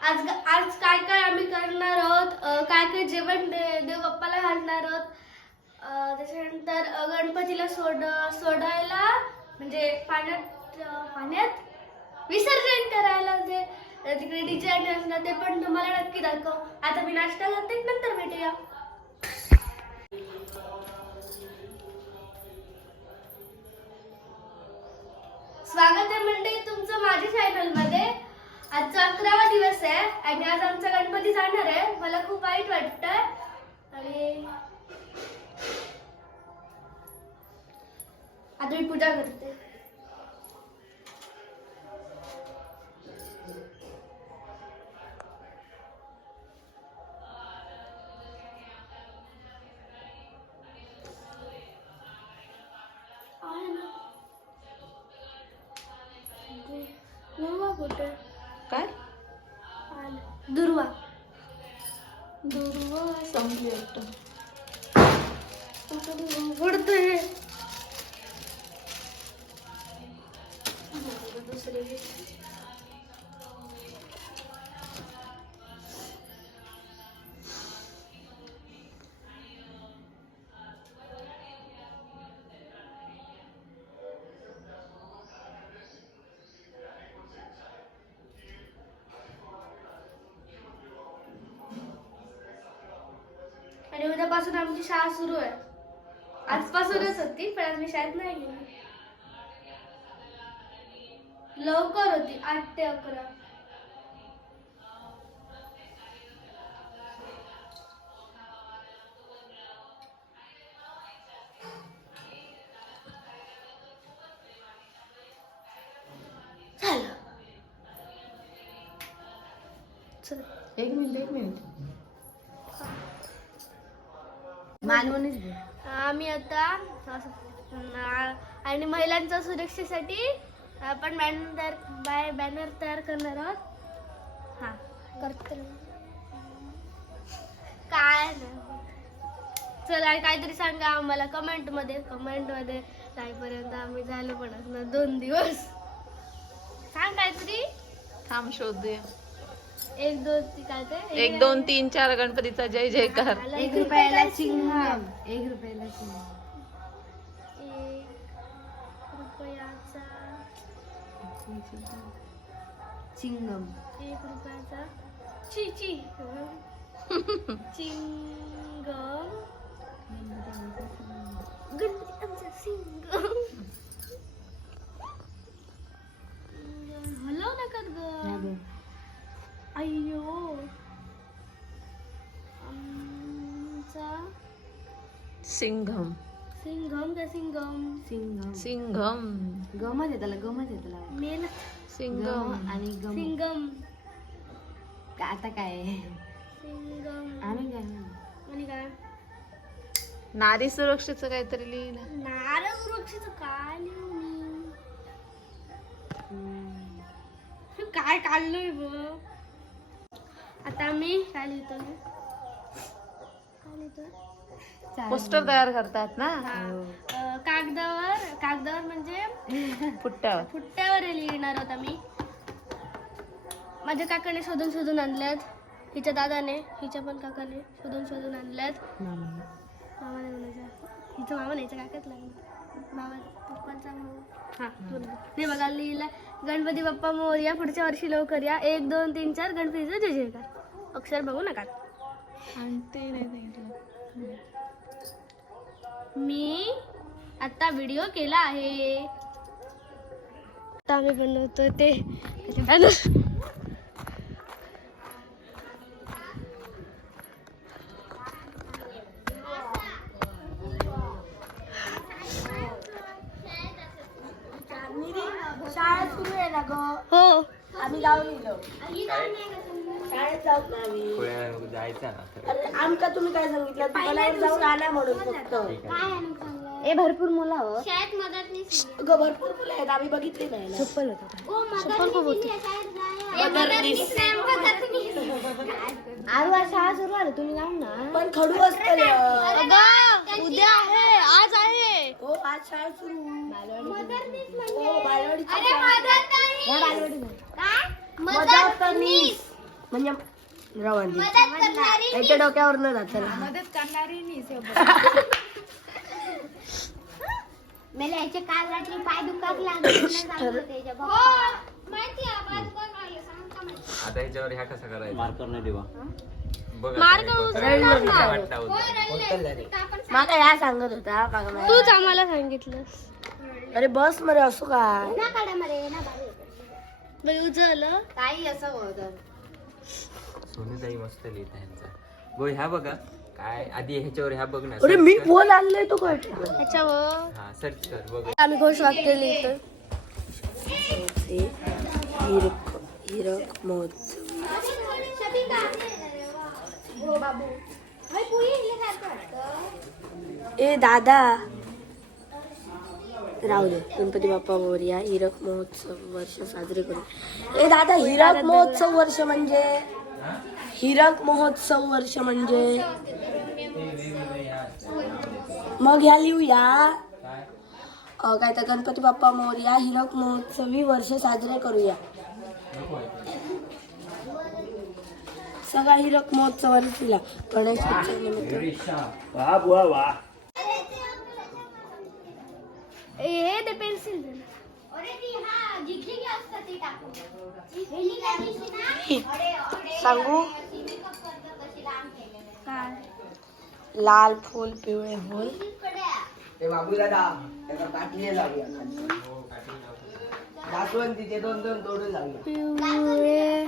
आज आज काय काय आम्ही करणार आहोत? काय काय जेवण दे- देव बाप्पाला घालणार आहोत? त्याच्यानंतर गणपतीला सोड सोडायला म्हणजे पाण्यात पाण्यात विसर्जन करायला जे तिकडे डीजे आणि असणार ते पण तुम्हाला नक्की दाखव. आता मी नाश्ता करते नंतर भेटूया. स्वागत आहे मंडळी तुमचं माझ्या चॅनलमध्ये. आजचा अकरावा दिवस आहे आणि आज आमचा गणपती जाणार आहे. मला खूप वाईट वाटतंय आणि आता मी पूजा करते. दुर्वा. दुर्वा संपली वाटतं. आजपासून आमची शाळा सुरू आहे. आजपासूनच होती पण आज मी शाळेत नाही गेली. लवकर होती आठ ते अकरा. चल. एक मिनिट एक मिनिट. मालवणीच घे. आम्ही आता आणि महिलांच्या सुरक्षेसाठी आपण बॅनर तयार बाय बॅनर तयार करणार आहोत. हा करते. ना. काय नाही. चला काहीतरी सांगा आम्हाला कमेंटमध्ये. कमेंटमध्ये जाईपर्यंत आम्ही झालो पण असणार दोन दिवस. सांग काहीतरी. थांब शोधूया. एक दोन ती काय ते? एक दोन तीन चार गणपतीचा जय जयकार. एक रुपयाला चिंगम एक रुपयाला चिंगम एक रुपयाचा. चिंगम एक रुपयाचा. ची ची. चिंगम गणपती आमचा सिंगम हलव नका ग अय्यो. आमचा सिंघम. सिंगम का सिंगम सिंगम सिंघम. गमत आहे त्याला गमत आहे त्याला. मेल. सिंघम. गम आणि गम. सिंगम का- आता काय? सिंगम आणि काय? आणि काय? नारी सुरक्षेचं काहीतरी लिहिलं. नारळ वृक्षाचं काय लिहू मी? हम्म. हे काय काढलोय बघ? आता मी काय लिहितो काय लिहितो. पोस्टर तयार करतात ना? हा. अं, कागदावर कागदावर म्हणजे फुट्ट्यावर. फुट्ट्यावर लिहिणार आहोत आम्ही. माझ्या काकाने शोधून शोधून आणल्यात. हिच्या दादाने हिच्या पण काकाने शोधून शोधून आणल्यात. मामा. मामाने म्हणायचं हिचं मामा नाही हिचं काकाच लागलं मामा पप्पांचा मामा हा. बरोबर. हे बघा लिहिला गणपती बाप्पा मोरया पुढच्या वर्षी लवकर या. एक दोन तीन चार गणपतीचं जय जयकार अक्षर बघू नका. आणि ते नाही सांगितलं. मी आता व्हिडिओ केला आहे. आता आम्ही बनवतो ते त्याचे banner. शाळा सुरू आहे ना ग? हो. आम्ही जाऊन येलो शाळेत जाऊ ना आम्ही? पुढे जायचं ना अरे आमका तुम्ही काय सांगितलं? दुकानावर जाऊन आणा म्हणून फक्त. ए भरपूर मुलं हवं ग भरपूर मुलं आहेत. आम्ही बघितले नाही ना. चप्पल खूप होती. आरू आज शाळा सुरू तुम्ही जाऊ ना. पण खडू असतं उद्या आहे. हो सुरू हो बालवाडी म्हणजे रवांडी याच्या डोक्यावर न जात मदत करणारी मला याचे काल रात्री पाय दुखात लागले आता याच्यावर ह्या कसा करायचा? मार्कर नाही देवा बघ माका या सांगत होता. तूच आम्हाला सांगितलंस. अरे बसमध्ये असो काय काही होतं सोनीताई मस्त लिहित आहे गो ह्या बघा. काय आधी ह्याच्यावर ह्या बघ ना. अरे मी. फोन आणलाय तो काय? ह्याच्यावर? हा सर्च कर बघ. आम्ही घोष वाक्य लिहितो हिरक हिरक महोत्सव. ए दादा. राहू दे. गणपती बाप्पा मोरया हिरक महोत्सव वर्ष साजरे करू. ए दादा हिरक महोत्सव वर्ष म्हणजे? हिरक महोत्सव वर्ष म्हणजे? मग ह्या लिहूया. अ, काय तर गणपती बाप्पा मोरया हिरक महोत्सवी वर्ष साजरे करूया. सगळा हिरक महोत्सव तिला गणेश हे ते पेन्सिल सांगू? लाल फूल पिवळे फूल. पिवळे.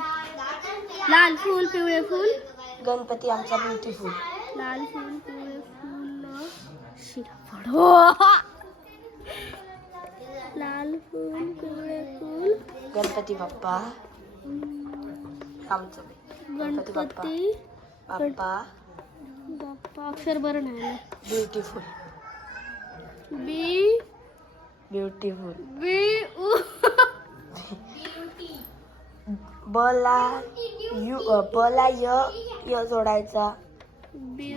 लाल फूल पिवळे फूल. गणपती आमचा ब्युटीफुल लाल फूल पिवळे फूल शिराफळ हो लाल फूल पिवळे फूल. गणपती बाप्पा. आमचं गणपती बाप्पा. गणपती. बाप्पा. बाप्पा अक्षर बरं नाही ब्युटीफुल बी ब्युटीफुल. बी उ. बला यू बला य य जोडायचा. बी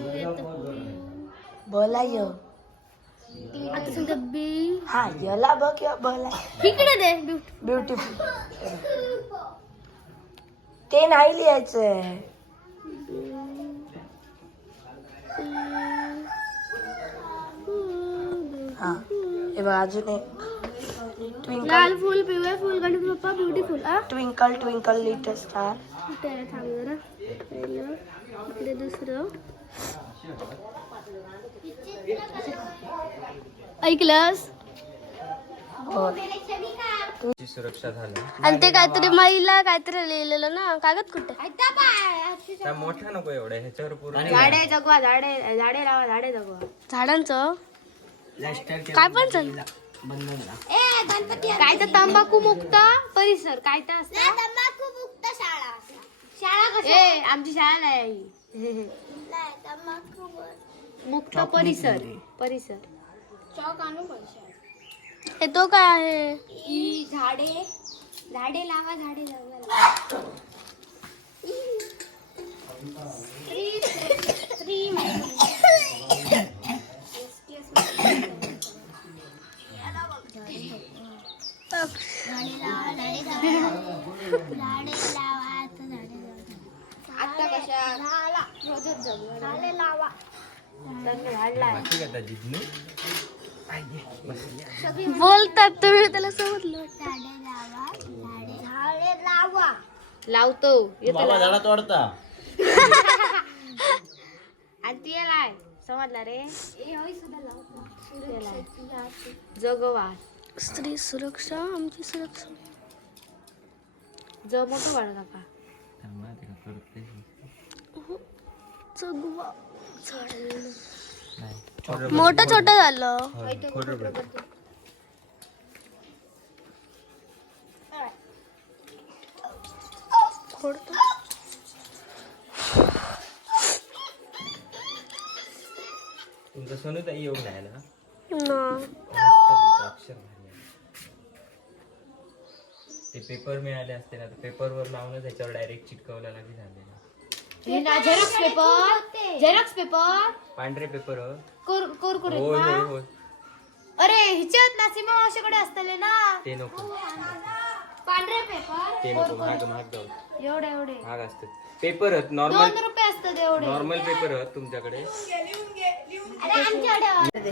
बला य. आता समजा बी. हा यला बघ य बला. इकडे दे ब्युटी. ब्युटीफुल. ते नाही लिहायचंय. हा। हे बघ अजून एक ट्विंकल लाल फूल पिवळे फूल गणपती बाप्पा ब्युटीफुल आ ट्विंकल ट्विंकल लिटल स्टार कुठे आहे? थांब जरा। पहिलं इकडे दुसरं। ऐकलंस ची सुरक्षा झाली। आणि ते काहीतरी महिला काहीतरी लिहिलेलं ना कागद कुठे? त्या मोठा नको एवढा ह्याच्यावर पूर्ण झाडे जगवा झाडे झाडे लावा झाडे जगवा. झाडांचं? काय पण चल काय तर तंबाखू मुक्त परिसर काय तर असतं तंबाखू मुक्त शाळा शाळा ए आमची शाळा नाही मुक्त परिसर परिसर हे तो काय आहे झाडे झाडे लावा झाडे लावा आता कशा बोलतात तुम्ही त्याला समजलं झाडे लावा. लावतो झाडा तोडता. आणि ती यालाय समजला रे? जगवा स्त्री सुरक्षा आमची सुरक्षा. ज मोठं वाढ नका. जगवा मोठं छोटं झालं. खोडतो तुमचं सोनूताई येऊन नाही ना. अक्षर. ते पेपर मिळाले असते ना तर पेपरवर लावून त्याच्यावर डायरेक्ट चिटकवला की झाले झेरॉक्स पेपर झेरॉक्स पेपर पांढरे पेपर होय कुरकुरीत होय ना होय अरे हिच्यात ना सीमा मावशीकडे असतले ना. ते नको. पांढरे पेपर ते नको महाग महाग जाऊ. एवढे एवढे. महाग असतात. पेपर नॉर्मल रुपये असतात एवढे. नॉर्मल पेपर आहेत तुमच्याकडे. अरे आमच्याकडे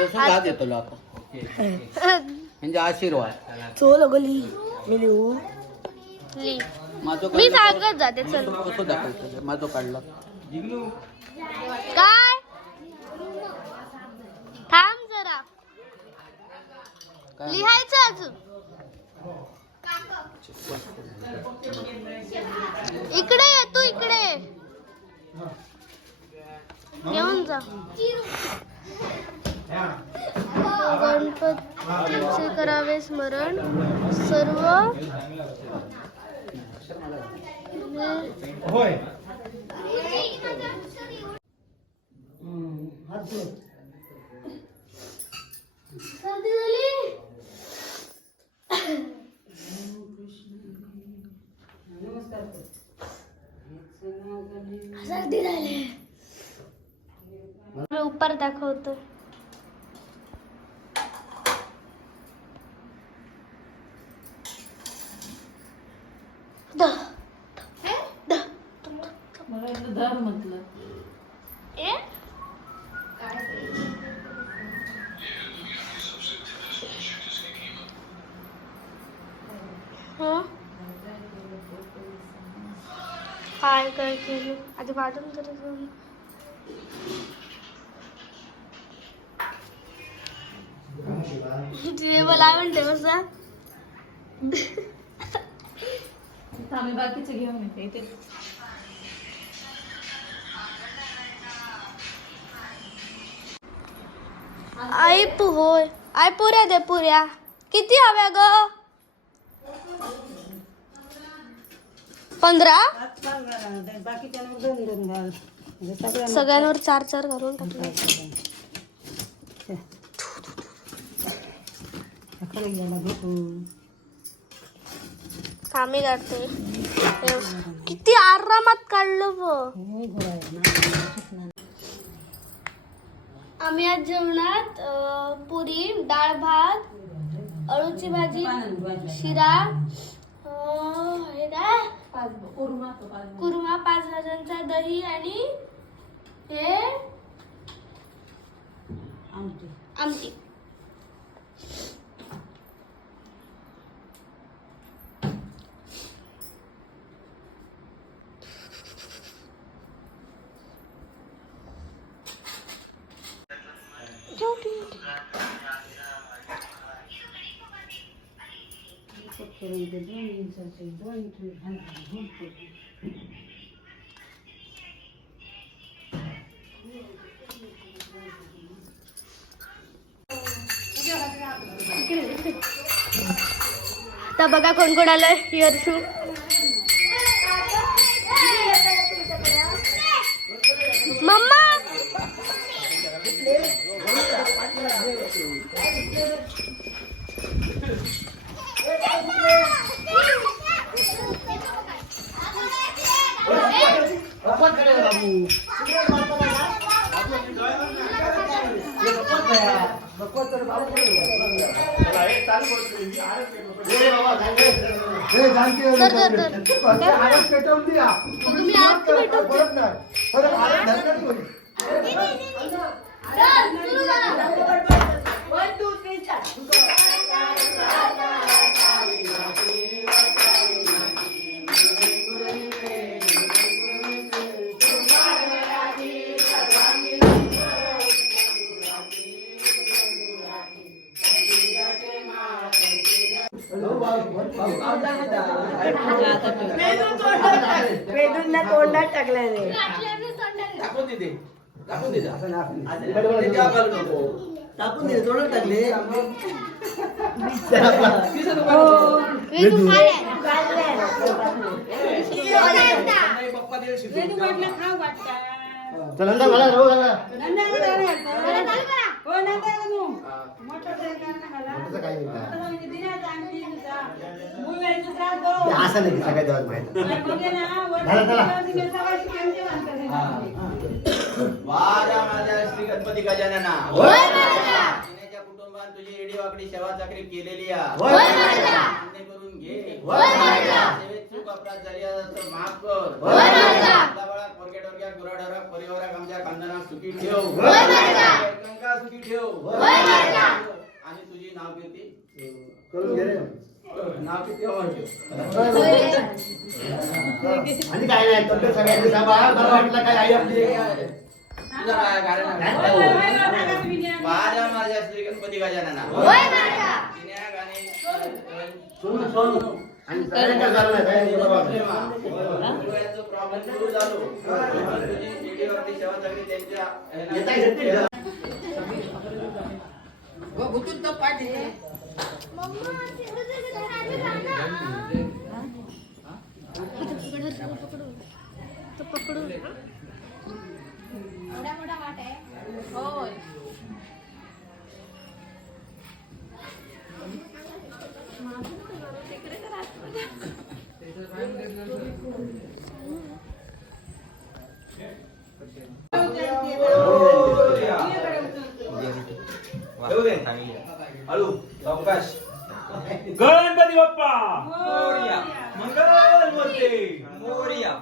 तसं का देतो लोक. म्हणजे आशीर्वाद. चो लगली मी लिहू. ली. माझं मी सांगत जाते चल. कसं दाखवतो माझं काढलं. काय? थांब जरा. काय? लिहायचं अजून. इकडे ये तू इकडे. घेऊन जा. गणपतीचे करावे स्मरण सर्व सर्दी झाली. उपर दाखवतो. द. द. ए? हं? काय काय केलं आधी वाटून तरी जाऊन तिथे मला म्हणते बसा घेऊन येते इथे आई पु होय आई पुऱ्या दे पुऱ्या किती हव्या ग पंधरा सगळ्यांवर चार चार घालून टाकले कामी काढते किती आरामात काढलं ब. आम्ही आज जेवणात पुरी डाळ भात अळूची भाजी शिरा हे काय? कुर्मा पाच भाज्यांचा दही आणि हे आमटी. आता बघा कोण कोण आलं हिअर शू धर धर धर तुम्ही वेदूंना तोंडात टाकल्याने टाकून. टाकून तोंडात टाकले. शिकवून. असं नाही सगळ्या देवात माहिती वारा माझ्या श्री गणपती गजानना कुटुंबात तुझी एडी वाकडी सेवा चाकरी केलेली आहे करून घे सेवेत चूक अपराध झाली माफ कर होय टोरक्या गुराढोरा परिवाराक आमच्या खानदानात सुखी ठेव. होय महाराजा. एकमेकांका सुखी ठेव. होय. आणि तुझी नाव किती? करून घे रे. नाव किती आवडते आणि काय नाही तब्येत सगळ्यांनी सांभाळ. बरं वाटलं काय आई आपली? तुझं काय कारण आहे? माझ्या माझ्या श्री गणपती गजानना. तिन्या गाणी. सोनू सोनू. आणि सगळी त्यांच्या येता येते का? होय गणपती बाप्पा मोरया. मंगल मूर्ती मोरया.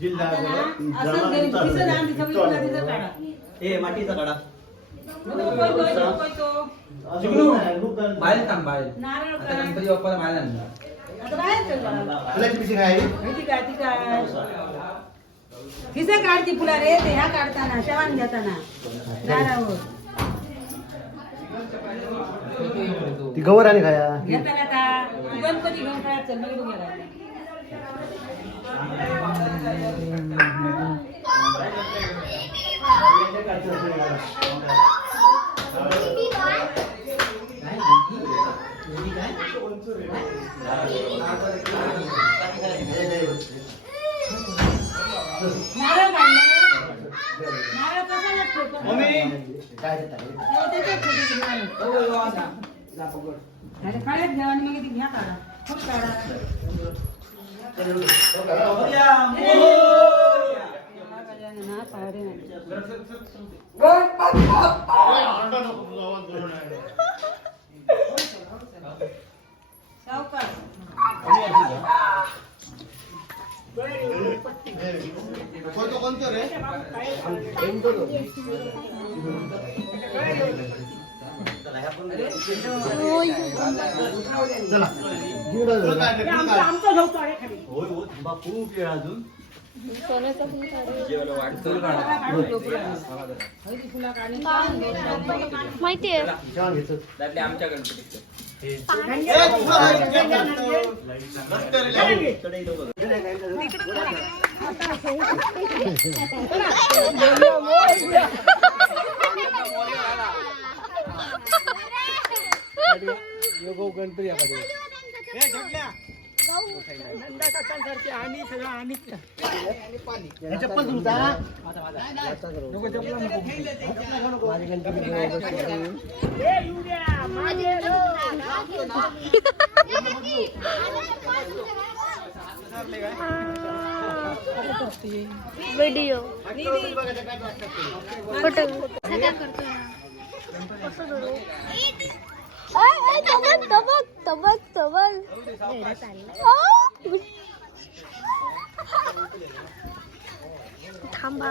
जिल्हा मातीचा कडा बाहेर थांब बाहेर नारळ आता काय? गणपती बाप्पाला बाहेर आणला आता बाहेर चल बाळा. फुलाची पिशी काय आहे? माहिती काय ती काय फुला रे ते ह्या काढताना शेवान घेताना नारळावर ती गवर आणि खाया घेताना आता तू गणपती घेऊन काय चल मी. काय ते काय? त्याच्यात ठेवतो नारळ. अरे काढ्यात घ्या आणि मग इथे घ्या काढा खूप काढा गजानना पावरे नाही. सावकाश चला. जिकडं जाऊ. होय, होय, थांबा, खूप वेळ अजून हळदी फुला काढली माहितीये जेवण घेतो गणपती आमच्या गणपतीचे हे चप्पल तुमचा माझे गणपती व्हिडिओ फोटो तबक तबक तबक थांबा.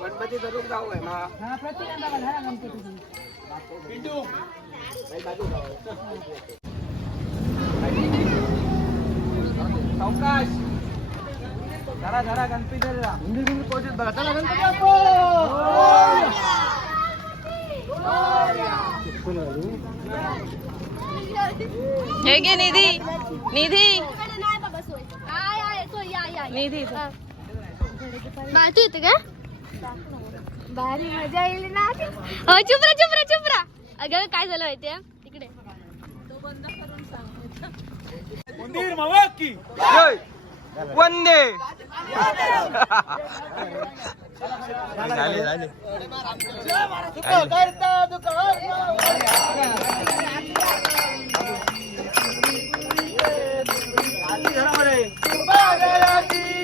गणपती जरूर जाऊ आहे ना प्रत्येकाला घाला गणपती सावकाश धरा धरा गणपती जरा हिंदी बिंदी पोहोचत बघा चला गणपती हे घे निधी निधी. निधी तू येते का? भारी मजा येईल ना. चुपरा चुपरा चुपरा. अगं काय झालं माहितीये? तिकडे मंदिर वंदे. झाले झाले. मूर्ती मंदिर मामा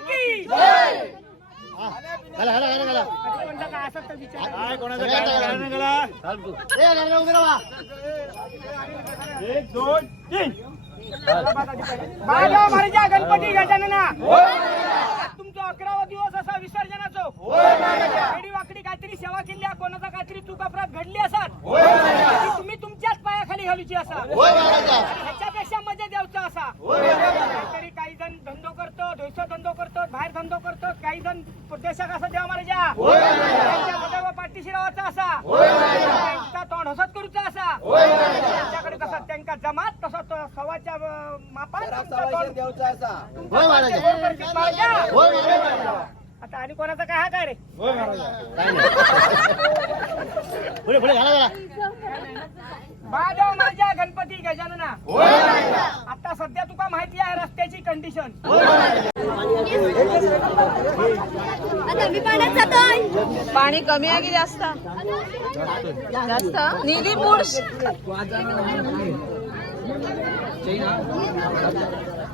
की घाला, घाला, घाला, घाला. काय कोणाचं काय काय नाही गेला. ए, घाला, घाला, उभे राहा. एक दोन तीन. माझ्या माझ्या गणपती गजानना तुमचा अकरावा दिवस असा विसर्जनाचो वेडी वाकडी काहीतरी सेवा केली कोणाचा काहीतरी चूक अपराध घडली असाल ती तुम्ही तुमच्याच पायाखाली घालूची असा होय महाराजा ह्याच्यापेक्षा मजा द्यावचा असा. काहीतरी काही जण धंदो करतो धोयसो धंदो करतो बाहेर धंदो करतो काही जण देशाक असं देवा मारायच्या त्यांच्या पाठीशी राहायचा असा. त्यांचा तोंड हसत करूचा असा. त्यांच्याकडे कसं त्यांका जमात तसा तो सवाच्या मापात तुमचा तोंड होय महाराजा आणि कोणाचा काय हा काय रे पुढे पुढे घाला घाला माझ्या माझ्या गणपती गजानना. आता सध्या तुका माहिती आहे रस्त्याची कंडिशन पाणी कमी आहे की जास्त? जास्त? निधी पुरुष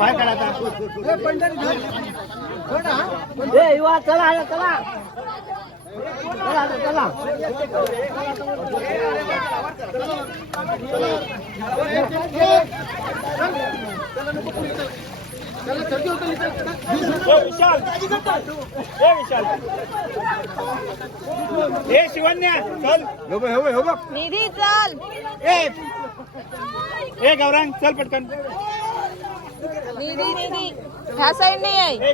बाहेर काढा ए युवा चला चला. चला विशाल. ए विशाल. ए शिवन्या चल. निधी चल. ए ए गौरांग चल पटकन. ह्या साईड नाही आहे.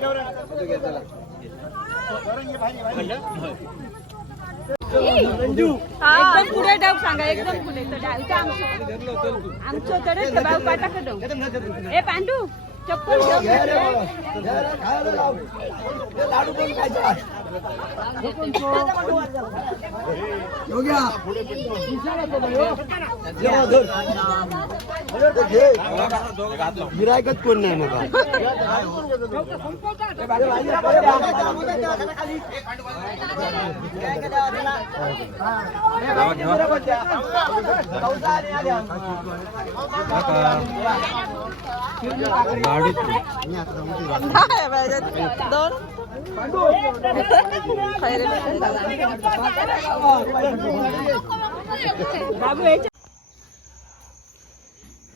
एकदम पुढे डाव सांगा एकदम पुढे. आमचं आमचं तडे ए पांडू. लाडू पण खायचा? गिरायकच कोण नाही मग दोन?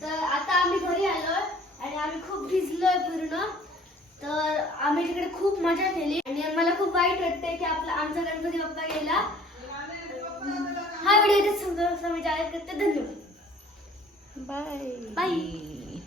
तर आता आम्ही घरी आलो आणि आम्ही खूप भिजलोय पूर्ण. तर आम्ही तिकडे खूप मजा केली. आणि मला खूप वाईट वाटतंय की आपला आमचा गणपती बाप्पा गेला. हा व्हिडिओ इथे समजा करते. धन्यवाद. बाय. बाय.